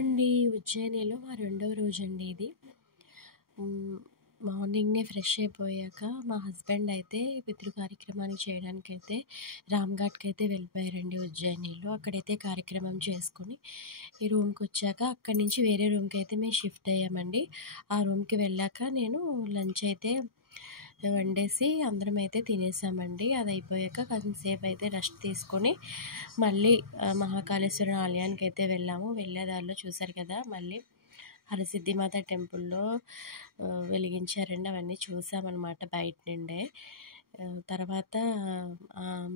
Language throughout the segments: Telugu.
అండి ఉజ్జయినిలో మా రెండవ రోజండి ఇది. మార్నింగ్‌నే ఫ్రెష్ అయిపోయాక మా హస్బెండ్ అయితే పితృ కార్యక్రమాన్ని చేయడానికైతే రామ్‌ఘాట్‌కైతే వెళ్ళిపోయారండి ఉజ్జయినిలో. అక్కడైతే కార్యక్రమం చేసుకొని ఈ రూమ్‌కొచ్చాక అక్కడి నుంచి వేరే రూమ్‌కైతే మేము షిఫ్ట్ అయ్యామండి. ఆ రూమ్‌కి వెళ్ళాక నేను లంచ్ అయితే వండేసి అందరం అయితే తినేసామండి. అది అయిపోయాక కొంచెంసేపు అయితే రెస్ట్ తీసుకొని మళ్ళీ మహాకాళేశ్వరం ఆలయానికి అయితే వెళ్ళాము. వెళ్ళే దారిలో చూసారు కదా, మళ్ళీ హరసిద్ధిమాత టెంపుల్లో వెలిగించారండి. అవన్నీ చూసామన్నమాట బయట నుండే. తర్వాత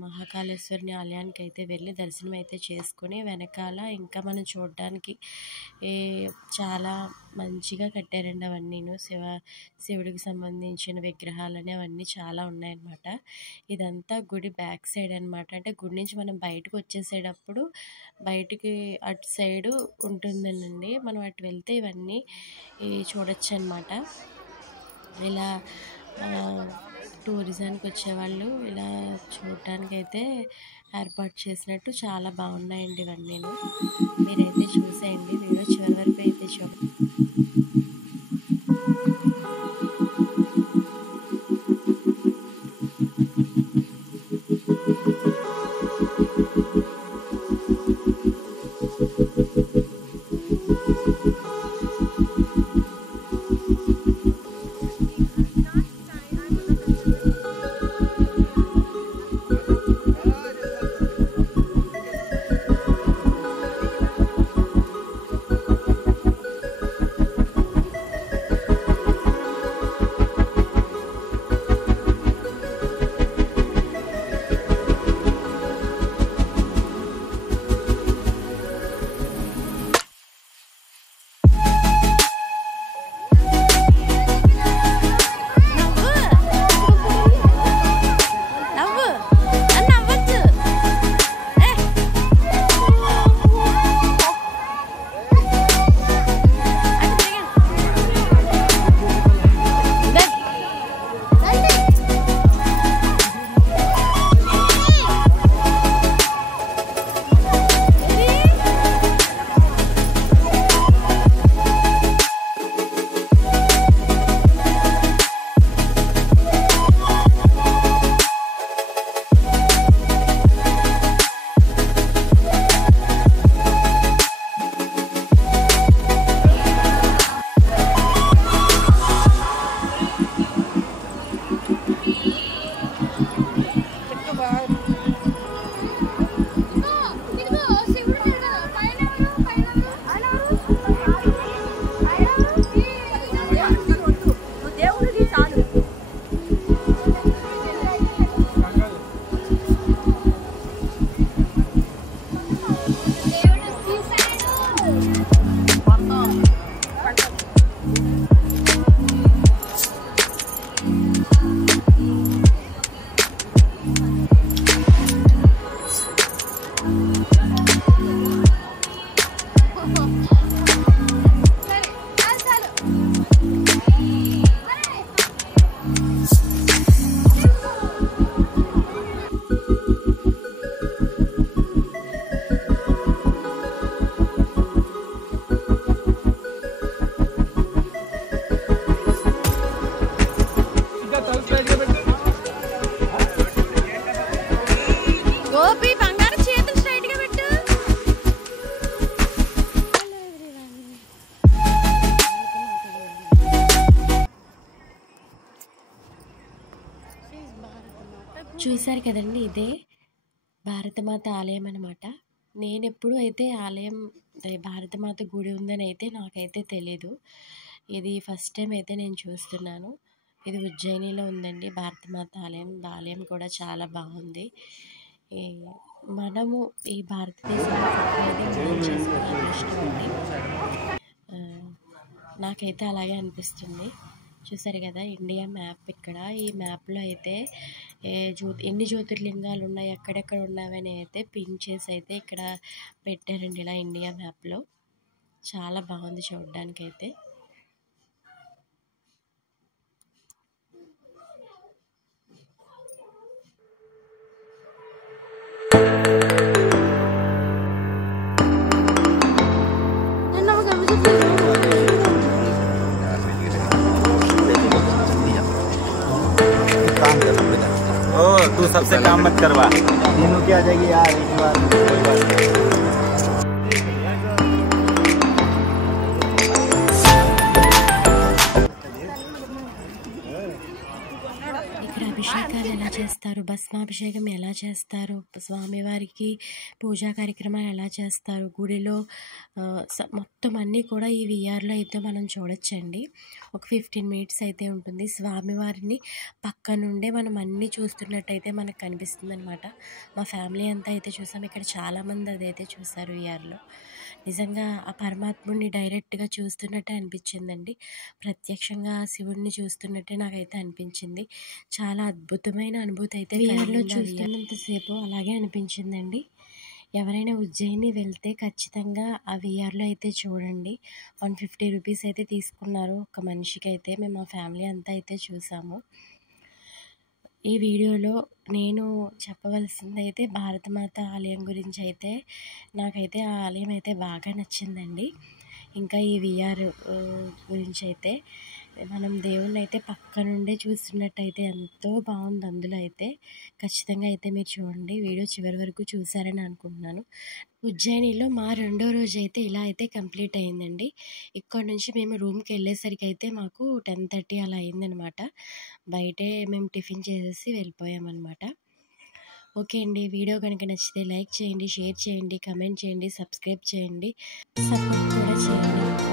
మహాకాళేశ్వరుని ఆలయానికి అయితే వెళ్ళి దర్శనం అయితే చేసుకుని వెనకాల ఇంకా మనం చూడడానికి చాలా మంచిగా కట్టారండి అవన్నీను. శివుడికి సంబంధించిన విగ్రహాలని అవన్నీ చాలా ఉన్నాయన్నమాట. ఇదంతా గుడి బ్యాక్ సైడ్ అనమాట. అంటే గుడి నుంచి మనం బయటకు వచ్చేసేటప్పుడు బయటికి అటు సైడు ఉంటుందనండి. మనం అటు వెళ్తే ఇవన్నీ చూడొచ్చు అనమాట. ఇలా టూరిజానికి వచ్చేవాళ్ళు ఇలా చూడటానికైతే ఏర్పాటు చేసినట్టు చాలా బాగున్నాయండి ఇవన్నీను. మీరైతే చూసేయండి, వీడియో చివరి వరకు అయితే చూడండి. చూశారు కదండి, ఇదే భారతమాత ఆలయం అనమాట. నేనెప్పుడు అయితే ఆలయం భారతమాత గుడి ఉందని అయితే నాకైతే తెలీదు. ఇది ఫస్ట్ టైం అయితే నేను చూస్తున్నాను. ఇది ఉజ్జయినిలో ఉందండి భారతమాత ఆలయం. ఆలయం కూడా చాలా బాగుంది. మనము ఈ భారతదేశంలో చేసుకోవడానికి ఇష్టం అండి. నాకైతే అలాగే అనిపిస్తుంది. చూసారు కదా ఇండియా మ్యాప్. ఇక్కడ ఈ మ్యాప్లో అయితే ఎన్ని జ్యోతిర్లింగాలు ఉన్నాయి, ఎక్కడెక్కడ ఉన్నాయని అయితే పిన్ చేసి అయితే ఇక్కడ పెట్టారండి ఇలా ఇండియా మ్యాప్లో. చాలా బాగుంది చూడడానికైతే. काम कर बेटा। ओ तू सबसे काम मत करवा। तीनों की आ जाएगी यार एक ही बार में, कोई बात नहीं। ఇక్కడ అభిషేకాలు ఎలా చేస్తారు, భస్మాభిషేకం ఎలా చేస్తారు, స్వామివారికి పూజా కార్యక్రమాలు ఎలా చేస్తారు, గుడిలో మొత్తం అన్నీ కూడా ఈ విఆర్లో అయితే మనం చూడొచ్చండి. ఒక 15 మినిట్స్ అయితే ఉంటుంది. స్వామివారిని పక్క నుండే మనం అన్నీ చూస్తున్నట్టయితే మనకు కనిపిస్తుంది అనమాట. మా ఫ్యామిలీ అంతా అయితే చూసాం. ఇక్కడ చాలామంది అదైతే చూసారు విఆర్లో. నిజంగా ఆ పరమాత్ముడిని డైరెక్ట్గా చూస్తున్నట్టే అనిపించిందండి. ప్రత్యక్షంగా శివుడిని చూస్తున్నట్టే నాకైతే అనిపించింది. చాలా అద్భుతమైన అనుభూతి అయితే విఆర్లో చూస్తున్నంతసేపు అలాగే అనిపించిందండి. ఎవరైనా ఉజ్జయిని వెళ్తే ఖచ్చితంగా ఆ విఆర్లో అయితే చూడండి. 150 రూపీస్ అయితే తీసుకున్నారు ఒక మనిషికి అయితే. మేము మా ఫ్యామిలీ అంతా అయితే చూసాము. ఈ వీడియోలో నేను చెప్పవలసిందైతే భారతమాత ఆలయం గురించి అయితే నాకైతే ఆ ఆలయం అయితే బాగా నచ్చిందండి. ఇంకా ఈ విఆర్ గురించి అయితే మనం దేవుణ్ణి అయితే పక్క నుండే చూస్తున్నట్టయితే ఎంతో బాగుంది. అందులో అయితే ఖచ్చితంగా అయితే మీరు చూడండి. వీడియో చివరి వరకు చూసారని అనుకుంటున్నాను. ఉజ్జయినిలో మా రెండో రోజు అయితే ఇలా అయితే కంప్లీట్ అయిందండి. ఇక్కడ నుంచి మేము రూమ్కి వెళ్ళేసరికి అయితే మాకు 10:30 అలా అయిందనమాట. బయటే మేము టిఫిన్ చేసేసి వెళ్ళిపోయామన్నమాట. ఓకే అండి. వీడియో కనుక నచ్చితే లైక్ చేయండి, షేర్ చేయండి, కమెంట్ చేయండి, సబ్స్క్రైబ్ చేయండి, సపోర్ట్ కూడా చేయండి.